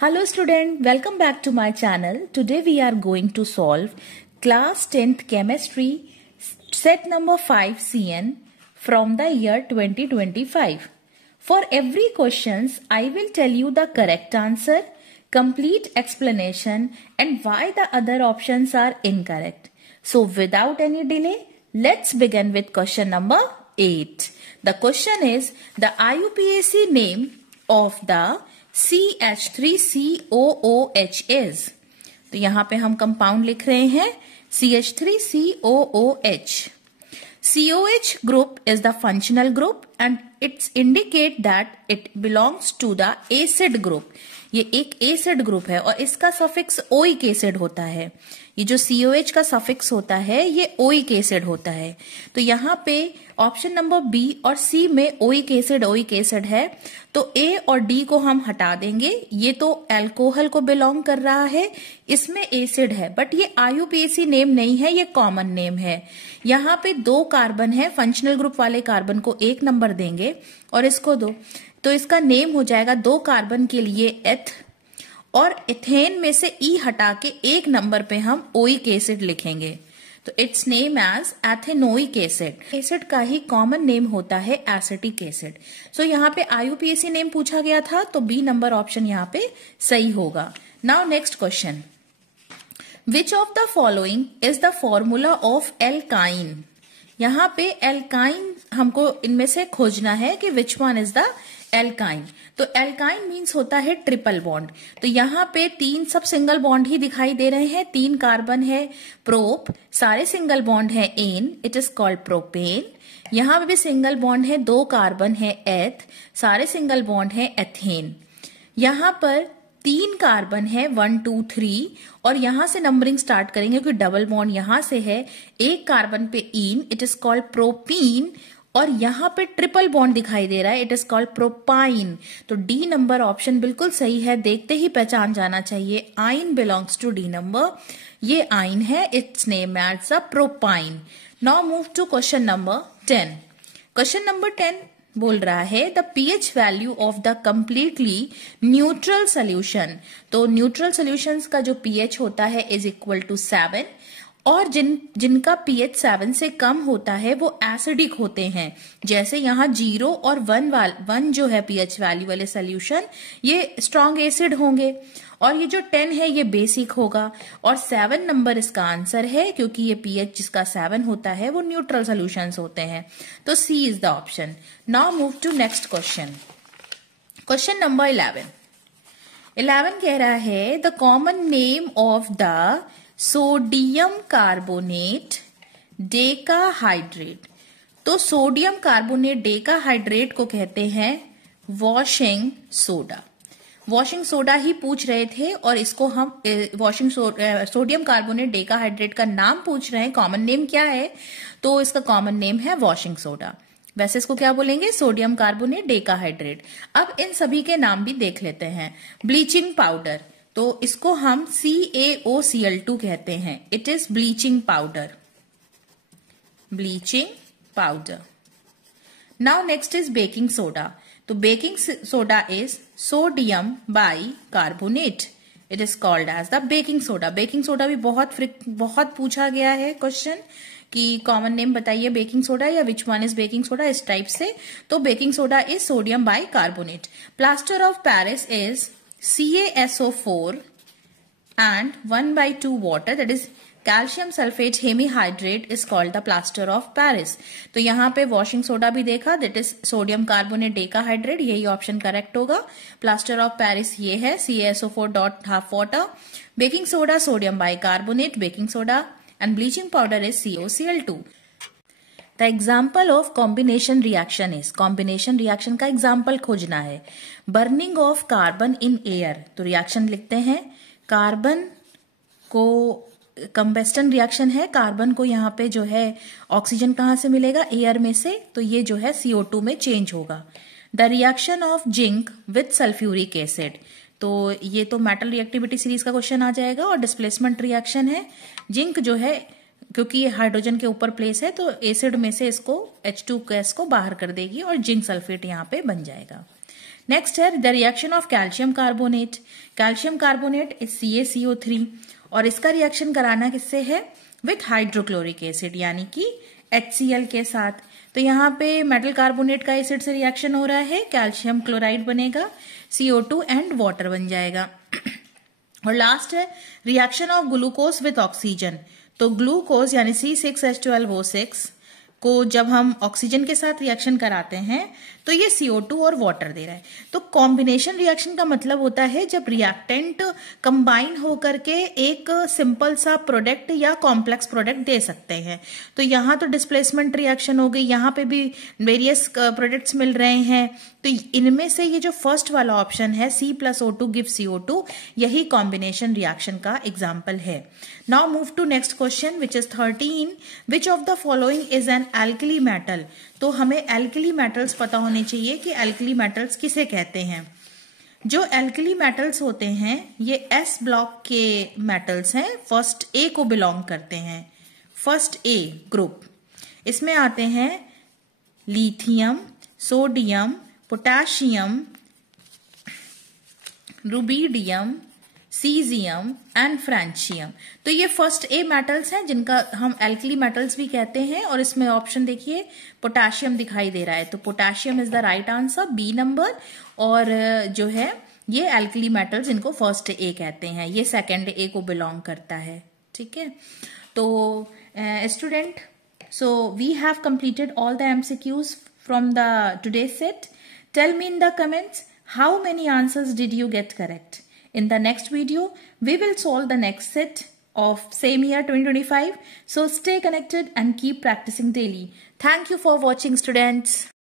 Hello student, welcome back to my channel. Today we are going to solve class 10th chemistry set number 5 CN from the year 2025. For every questions, I will tell you the correct answer, complete explanation and why the other options are incorrect. So without any delay, let's begin with question number 8. The question is the IUPAC name of the CH3COOH is. तो यहां पे हम compound लिख रहे हैं CH3COOH. COH group is the functional group and it's indicate that it belongs to the acid group. ये एक acid group है और इसका सफिक्स ओइक एसिड होता है. ये जो COH का सफिक्स होता है ये ओइक एसिड होता है. तो यहाँ पे ऑप्शन नंबर बी और सी में ओइक एसिड है. तो ए और डी को हम हटा देंगे. ये तो अल्कोहल को बिलोंग कर रहा है, इसमें एसिड है, बट ये IUPAC नेम नहीं है, ये कॉमन नेम है. यहाँ पे 2 कार्बन है, फंक्शनल ग्रुप वाले कार्बन को 1 नंबर देंगे और इसको 2. तो इसका नेम हो जाएगा 2 कार्बन के लिए एथ और इथेन में से ई हटा के 1 नंबर पे हम ओइक एसिड लिखेंगे. तो it's name as ethanoic acid. Acid का ही कॉमन नेम होता है एसिटिक एसिड. सो यहाँ पे IUPAC नेम पूछा गया था तो बी नंबर ऑप्शन यहाँ पे सही होगा. Now next question. Which of the following is the formula of alkyne. यहाँ पे एल्काइन हमको इनमें से खोजना है कि विच वन इज द एल्काइन. तो एल्काइन मीन्स होता है ट्रिपल बॉन्ड. तो यहाँ पे 3 सब सिंगल बॉन्ड ही दिखाई दे रहे हैं. 3 कार्बन है प्रोप, सारे सिंगल बॉन्ड है एन, इट इज कॉल्ड प्रोपेन. यहाँ पे भी सिंगल बॉन्ड है, 2 कार्बन है एथ, सारे सिंगल बॉन्ड है एथेन. यहाँ पर 3 कार्बन है 1 2 3 और यहां से नंबरिंग स्टार्ट करेंगे क्योंकि डबल बॉन्ड यहां से है. 1 कार्बन पे इन, इट इज कॉल्ड प्रोपीन और यहां पे ट्रिपल बॉन्ड दिखाई दे रहा है, इट इज कॉल्ड प्रोपाइन. तो डी नंबर ऑप्शन बिल्कुल सही है, देखते ही पहचान जाना चाहिए. आइन बिलोंग्स टू डी नंबर. ये आइन है, it's name as a propyne. Now move to question number 10. Question number 10 बोल रहा है the pH value of the completely neutral solution. तो न्यूट्रल सोल्यूशंस का जो pH होता है इज इक्वल टू 7 और जिनका pH 7 से कम होता है वो एसिडिक होते हैं. जैसे यहाँ 0 और 1 जो है pH वैल्यू वाले सोल्यूशन ये स्ट्रॉन्ग एसिड होंगे और ये जो 10 है ये बेसिक होगा और 7 नंबर इसका आंसर है क्योंकि ये pH जिसका 7 होता है वो न्यूट्रल सोल्यूशंस होते हैं. तो C is the option. Now move to next question. Question number 11 कह रहा है the common name of the sodium carbonate decahydrate. तो सोडियम कार्बोनेट डेकाहाइड्रेट को कहते हैं वॉशिंग सोडा. वॉशिंग सोडा ही पूछ रहे थे और इसको हम सोडियम कार्बोनेट डेकाहाइड्रेट का नाम पूछ रहे हैं, कॉमन नेम क्या है. तो इसका कॉमन नेम है वॉशिंग सोडा. वैसे इसको क्या बोलेंगे, सोडियम कार्बोनेट डेकाहाइड्रेट. अब इन सभी के नाम भी देख लेते हैं. ब्लीचिंग पाउडर, तो इसको हम CaOCl2 कहते हैं, it is bleaching powder. Bleaching powder. Now next is baking soda. तो baking soda is sodium bicarbonate, it is called as the baking soda. Baking soda भी बहुत पूछा गया है क्वेश्चन कि कॉमन नेम बताइए बेकिंग सोडा या which one is baking soda, इस टाइप से. तो baking soda is sodium bicarbonate. Plaster of Paris is CaSO4 and 1/2 water, that is calcium sulfate hemihydrate is called the plaster of Paris. तो यहाँ पे washing soda भी देखा, that is sodium carbonate decahydrate, यही option correct होगा. Plaster of Paris ये है CaSO4.half water. Baking soda sodium by carbonate baking soda and bleaching powder is COCl2. The example of combination reaction is. Combination reaction का example खोजना है. Burning of carbon in air. तो reaction लिखते हैं. Carbon को combustion reaction है, carbon को यहाँ पे जो है ऑक्सीजन कहाँ से मिलेगा, एयर में से. तो ये जो है CO2 में चेंज होगा. The reaction of zinc with sulphuric acid. तो ये तो मेटल रिएक्टिविटी सीरीज का क्वेश्चन आ जाएगा और डिस्प्लेसमेंट रिएक्शन है. जिंक जो है क्योंकि ये हाइड्रोजन के ऊपर प्लेस है तो एसिड में से इसको H2 गैस को बाहर कर देगी और जिंक सल्फेट यहाँ पे बन जाएगा. नेक्स्ट है the reaction of calcium carbonate. Calcium carbonate is CaCO3 और इसका रिएक्शन कराना किससे है? विथ हाइड्रोक्लोरिक एसिड यानी कि HCl के साथ. तो यहाँ पे मेटल कार्बोनेट का एसिड से रिएक्शन हो रहा है, कैल्शियम क्लोराइड बनेगा, CO2 एंड वाटर बन जाएगा. और लास्ट है reaction of glucose with oxygen. तो ग्लूकोज यानी C6H12O6 को जब हम ऑक्सीजन के साथ रिएक्शन कराते हैं तो ये CO2 और वाटर दे रहा है. तो कॉम्बिनेशन रिएक्शन का मतलब होता है जब रिएक्टेंट कंबाइन होकर के एक सिंपल सा प्रोडक्ट या कॉम्प्लेक्स प्रोडक्ट दे सकते हैं. तो यहाँ तो डिस्प्लेसमेंट रिएक्शन हो गई, यहाँ पे भी वेरियस प्रोडक्ट्स मिल रहे हैं. तो इनमें से ये जो फर्स्ट वाला ऑप्शन है C+O2 गिव CO2, यही कॉम्बिनेशन रिएक्शन का एग्जाम्पल है. Now move to next question which is 13. Which of the following is an alkali metal. तो हमें एल्कली मेटल्स पता होने चाहिए कि एल्कली मेटल्स किसे कहते हैं. जो एल्कली मेटल्स होते हैं ये S ब्लॉक के मेटल्स हैं, फर्स्ट A को बिलोंग करते हैं. फर्स्ट A ग्रुप, इसमें आते हैं lithium, sodium, potassium, rubidium, caesium and फ्रेंचियम. तो ये फर्स्ट ए मेटल्स हैं जिनका हम एल्कली मेटल्स भी कहते हैं. और इसमें ऑप्शन देखिए पोटेशियम दिखाई दे रहा है, तो potassium is the right answer, B number. और जो है ये एल्कली मेटल्स इनको फर्स्ट ए कहते हैं, ये सेकंड ए को बिलोंग करता है. ठीक है, तो student, so we have completed all the MCQs from the today's set. Tell me in the comments how many answers did you get correct. In the next video, we will solve the next set of same year 2025. So stay connected and keep practicing daily. Thank you for watching, students.